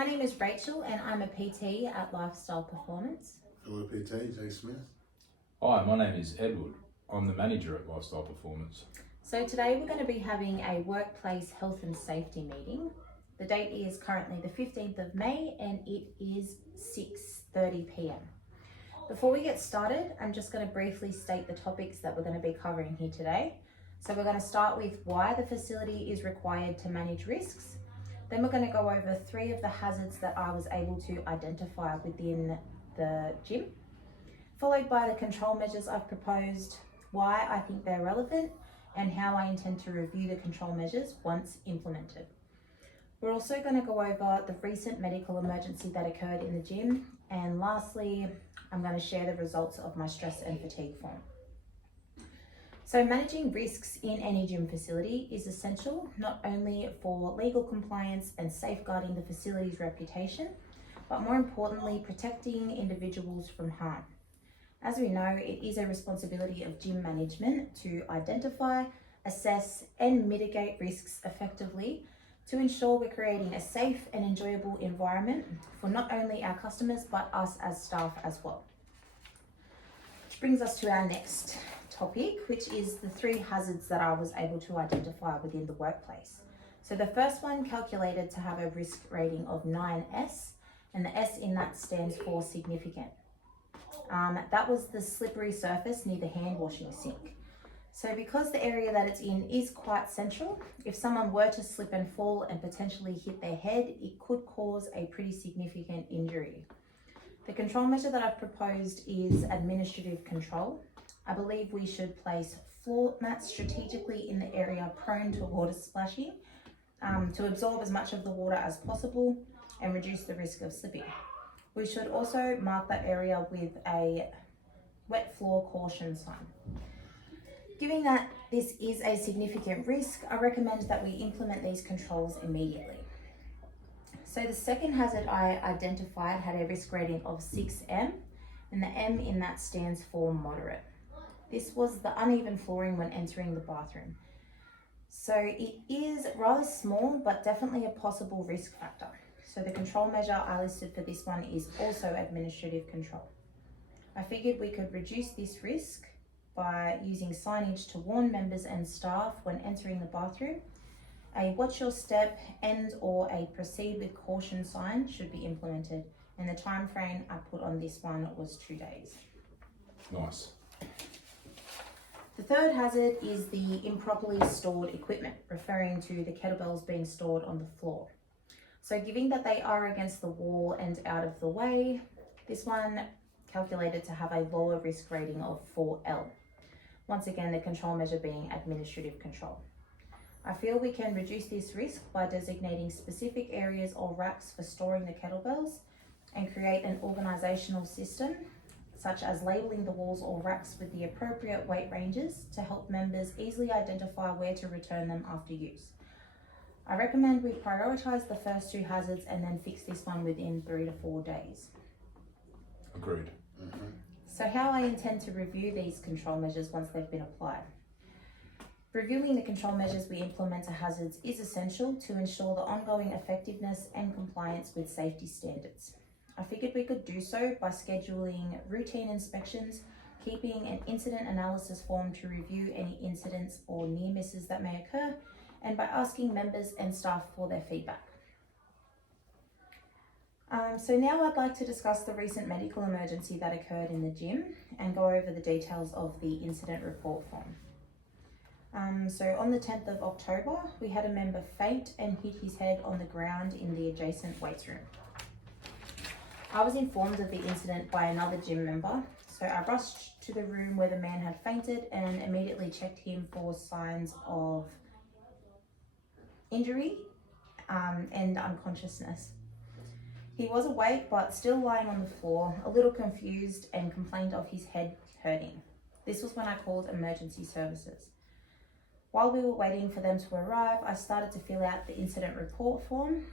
My name is Rachel and I'm a PT at Lifestyle Performance. I'm a PT, Jay Smith. Hi, my name is Edward. I'm the manager at Lifestyle Performance. So today we're going to be having a workplace health and safety meeting. The date is currently the 15th of May and it is 6:30 p.m. Before we get started, I'm just going to briefly state the topics that we're going to be covering here today. So we're going to start with why the facility is required to manage risks. Then we're going to go over 3 of the hazards that I was able to identify within the gym, followed by the control measures I've proposed, why I think they're relevant, and how I intend to review the control measures once implemented. We're also going to go over the recent medical emergency that occurred in the gym, and lastly, I'm going to share the results of my stress and fatigue form. So managing risks in any gym facility is essential not only for legal compliance and safeguarding the facility's reputation, but more importantly, protecting individuals from harm. As we know, it is a responsibility of gym management to identify, assess, and mitigate risks effectively to ensure we're creating a safe and enjoyable environment for not only our customers, but us as staff as well. Which brings us to our next topic, which is the 3 hazards that I was able to identify within the workplace. So the first one calculated to have a risk rating of 9S, and the S in that stands for significant. That was the slippery surface near the hand washing sink. So because the area that it's in is quite central, if someone were to slip and fall and potentially hit their head, it could cause a pretty significant injury. The control measure that I've proposed is administrative control. I believe we should place floor mats strategically in the area prone to water splashing to absorb as much of the water as possible and reduce the risk of slipping. We should also mark that area with a wet floor caution sign. Given that this is a significant risk, I recommend that we implement these controls immediately. So the second hazard I identified had a risk rating of 6M, and the M in that stands for moderate. This was the uneven flooring when entering the bathroom. So it is rather small, but definitely a possible risk factor. So the control measure I listed for this one is also administrative control. I figured we could reduce this risk by using signage to warn members and staff when entering the bathroom. A watch your step and or a proceed with caution sign should be implemented, and the time frame I put on this one was 2 days. Nice. The third hazard is the improperly stored equipment, referring to the kettlebells being stored on the floor. So given that they are against the wall and out of the way, this one calculated to have a lower risk rating of 4L. Once again, the control measure being administrative control. I feel we can reduce this risk by designating specific areas or racks for storing the kettlebells and create an organizational system, such as labeling the walls or racks with the appropriate weight ranges to help members easily identify where to return them after use. I recommend we prioritize the first 2 hazards and then fix this one within 3 to 4 days. Agreed. So how I intend to review these control measures once they've been applied. Reviewing the control measures we implement to hazards is essential to ensure the ongoing effectiveness and compliance with safety standards. I figured we could do so by scheduling routine inspections, keeping an incident analysis form to review any incidents or near misses that may occur, and by asking members and staff for their feedback. So now I'd like to discuss the recent medical emergency that occurred in the gym and go over the details of the incident report form. So on the 10th of October, we had a member faint and hit his head on the ground in the adjacent weights room. I was informed of the incident by another gym member, so I rushed to the room where the man had fainted and immediately checked him for signs of injury and unconsciousness. He was awake but still lying on the floor, a little confused, and complained of his head hurting. This was when I called emergency services. While we were waiting for them to arrive, I started to fill out the incident report form.